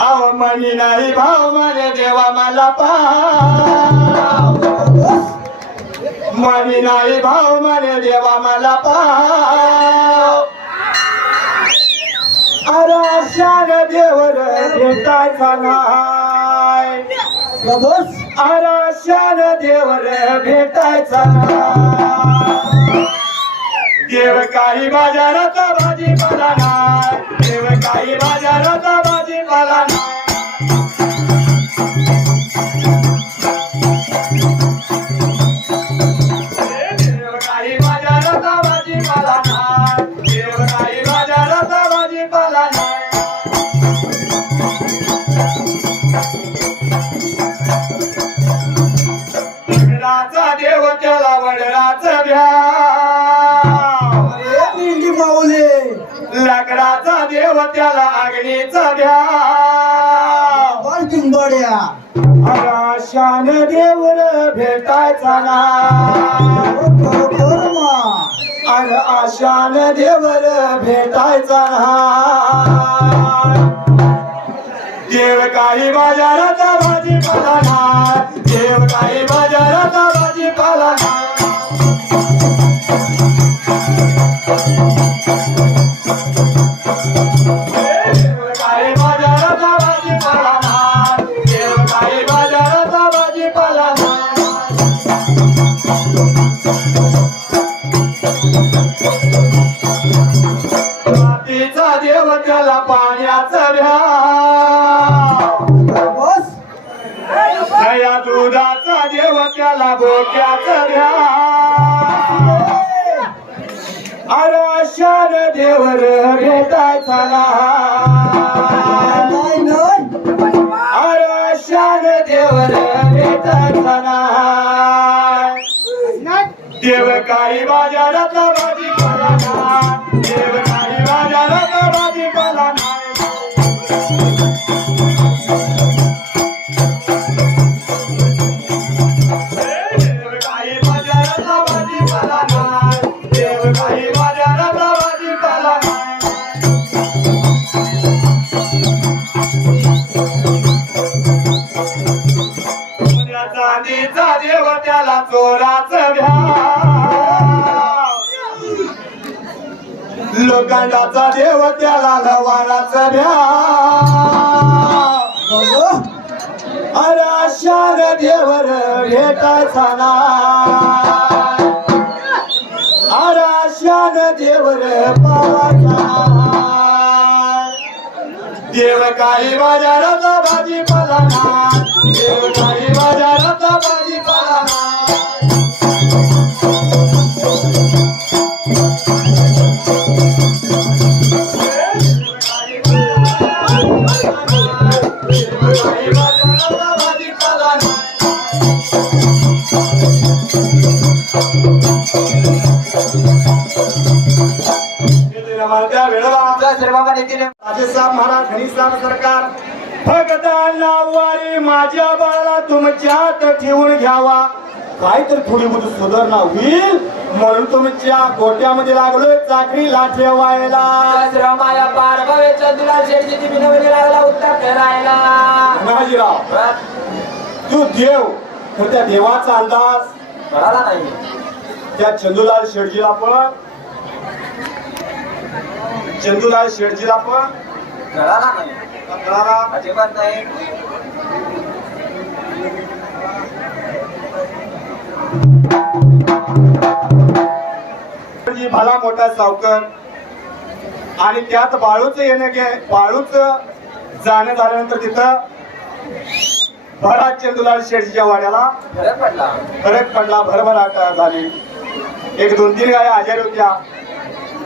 अहो म्हणी नाही भाव म्हणे देवा मला पाव. म्हणी नाही भाव म्हणे देवा मला पाव. अरे शान देवर भेटाय नाही. अरे शान देवर भेटायचा नाही. देव काही बाजारात भाजीपाला नाही. लाकडाचा देव त्याला अग्नीचा भ्या चिंबड्या शान देवर भेटायचा ना. अरे आशान देवर भेटायचा ना. देव काही बाजाराचा भाजीपाला नाही देव काही बाजाराचा भाजीपाला नाही सेवकाला पाण्याचा भ्या. दया दुधाचा देवकाला बोक्याचा द्या अरे देवर घेताय चला अरे देवर घेताय ना. देव काही बाजारात भाजीपाला करा लोखंडाचा देव त्याला लवाराचा द्या. अरे शान देवर भेटायचा ना. अरे शान देवर पावायचा. देव काही बाजाराचा भाजीपाला पाला देव काही बाजाराचा भाजीपाला पाला राजेसाहेब महाराज घनीसाहेब सरकार भगत नावारी माझ्या बाळाला तुमच्यात ठेवून घ्यावा. काय तर थोडी बहुत सुधारणा होईल. म्हणून तुमच्या गोट्यामध्ये लागलोय चाकरीला ठेवायला रामाया पारगावेच्या तुला शेडची विनवणी लागला उत्तर नाजीराव तू देव तर त्या देवाचा अंदाज कळाला नाही त्या चंदूलाल शेडजीला पण चंदूलाल शेडजीला पण कळाला नाही कळाला? अजिबात नाही. जी भला मोठा सावकर. आणि त्यात बाळूच येणं बाळूच जाणं झाल्यानंतर तिथं भरात चंदुलाल शेठजीच्या वाड्याला फरक पडला. फरक पडला भरभराट झाली. एक दोन तीन गाया आजारी होत्या.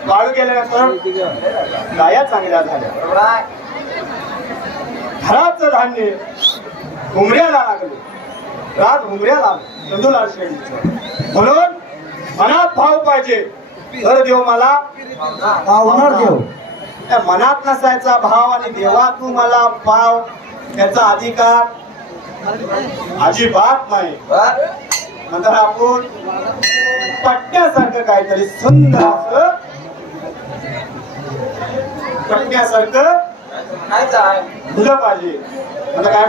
बाळू गेल्यानंतर गाया चांगल्या झाल्या. घराचं धान्य उमऱ्याला लागले. रात उमऱ्याला चंदुलाल शेठजीचं म्हणून मनात भाव पाहिजे. तर देव मला पावणार देव. त्या मनात नसायचा भाव आणि देवा तू मला पाव. त्याचा अधिकार अजिबात नाही. नंतर आपण पटण्यासारखं काहीतरी सुंदर असं पटण्यासारखं दिलं पाहिजे. आता काय